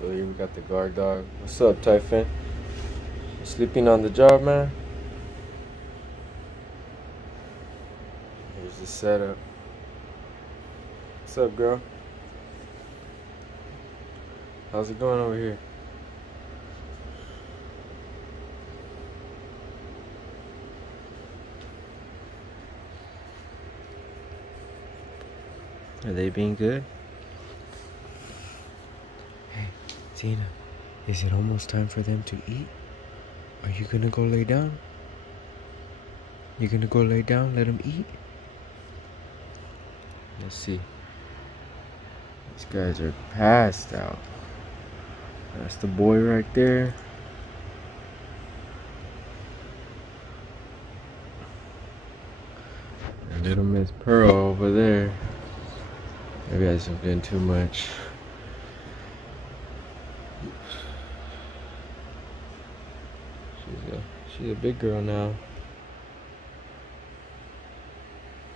So here we got the guard dog. What's up, Typhon? Sleeping on the job, man? Here's the setup. What's up, girl? How's it going over here? Are they being good? Hey, Tina, is it almost time for them to eat? Are you gonna go lay down? You gonna go lay down, let them eat? Let's see. These guys are passed out. That's the boy right there. And little Miss Pearl over there. Maybe I zoomed in too much. She's a big girl now.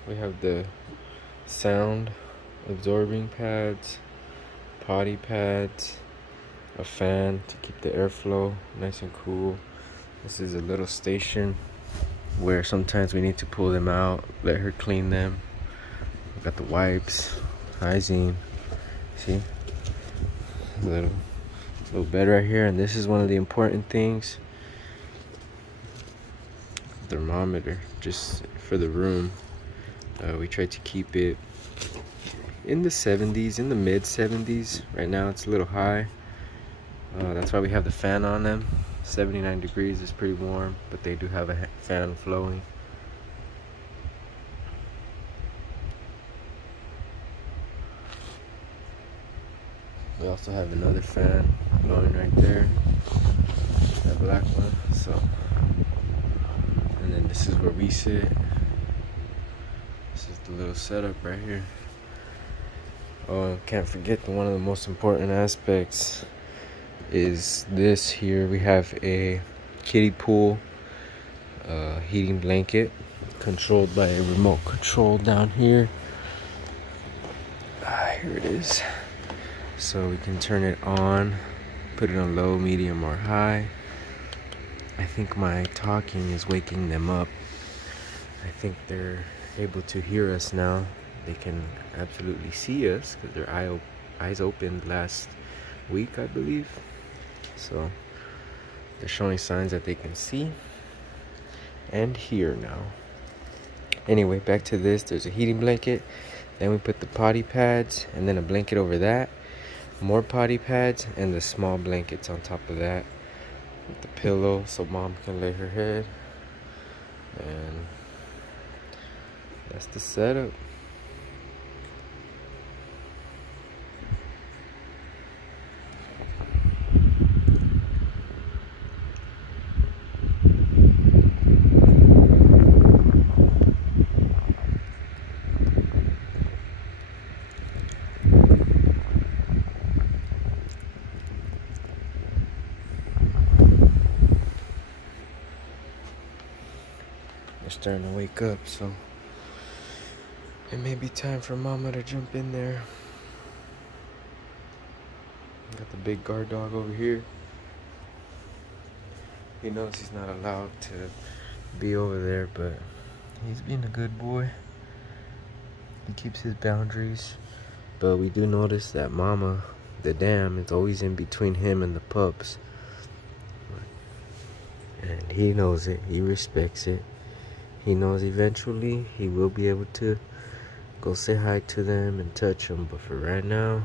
We have the sound absorbing pads, potty pads, a fan to keep the airflow nice and cool. This is a little station where sometimes we need to pull them out, let her clean them. We got the wipes, hygiene. See, little bed right here, and this is one of the important things. Thermometer, just for the room. We try to keep it in the 70s, in the mid 70s. Right now it's a little high. That's why we have the fan on them. 79 degrees is pretty warm, but they do have a fan flowing. We also have another fan blowing right there, that black one. So, and then this is where we sit. This is the little setup right here. Oh, can't forget one of the most important aspects is this here. We have a kiddie pool heating blanket controlled by a remote control down here. Here it is. So we can turn it on, put it on low, medium, or high. I think my talking is waking them up. I think they're able to hear us now. They can absolutely see us because their eyes opened last week, I believe. So they're showing signs that they can see and hear now. Anyway, back to this. There's a heating blanket. Then we put the potty pads and then a blanket over that. More potty pads and the small blankets on top of that. With the pillow so mom can lay her head. And that's the setup. They're starting to wake up, so it may be time for mama to jump in there. Got the big guard dog over here. He knows he's not allowed to be over there, but he's being a good boy. He keeps his boundaries. But we do notice that mama, the dam, is always in between him and the pups. And he knows it. He respects it. He knows eventually he will be able to go say hi to them and touch them, but for right now,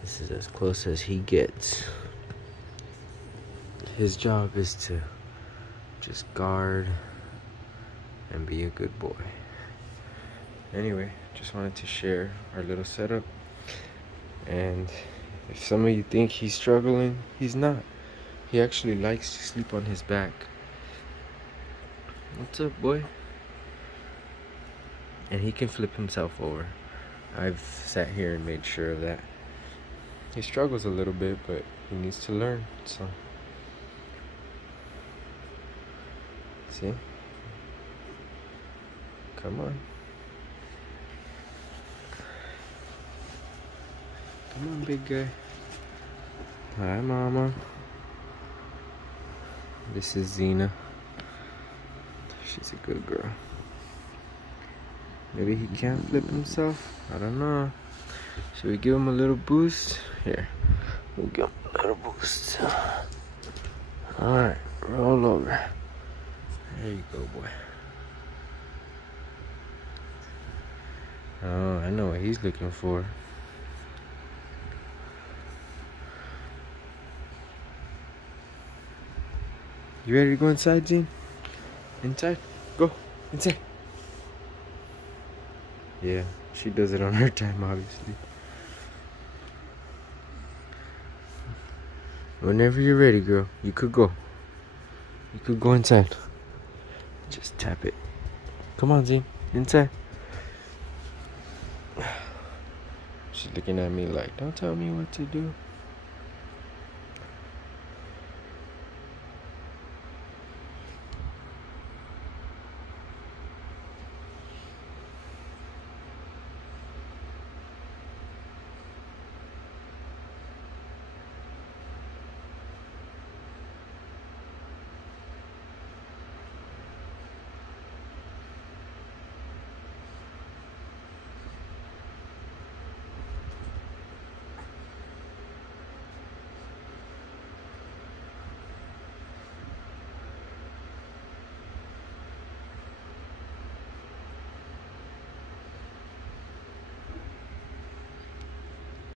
this is as close as he gets. His job is to just guard and be a good boy. Anyway, just wanted to share our little setup. And if some of you think he's struggling, he's not. He actually likes to sleep on his back. What's up, boy? And he can flip himself over. I've sat here and made sure of that. He struggles a little bit, but he needs to learn, so. See? Come on. Come on, big guy. Hi, Mama. This is Xena. She's a good girl. Maybe he can't flip himself. I don't know. Should we give him a little boost? Here. We'll give him a little boost. Alright, roll over. There you go, boy. Oh, I know what he's looking for. You ready to go inside, Gene? Inside? Go. Inside. Yeah, she does it on her time, obviously. Whenever you're ready, girl, you could go. You could go inside. Just tap it. Come on, Zine. Inside. She's looking at me like, don't tell me what to do.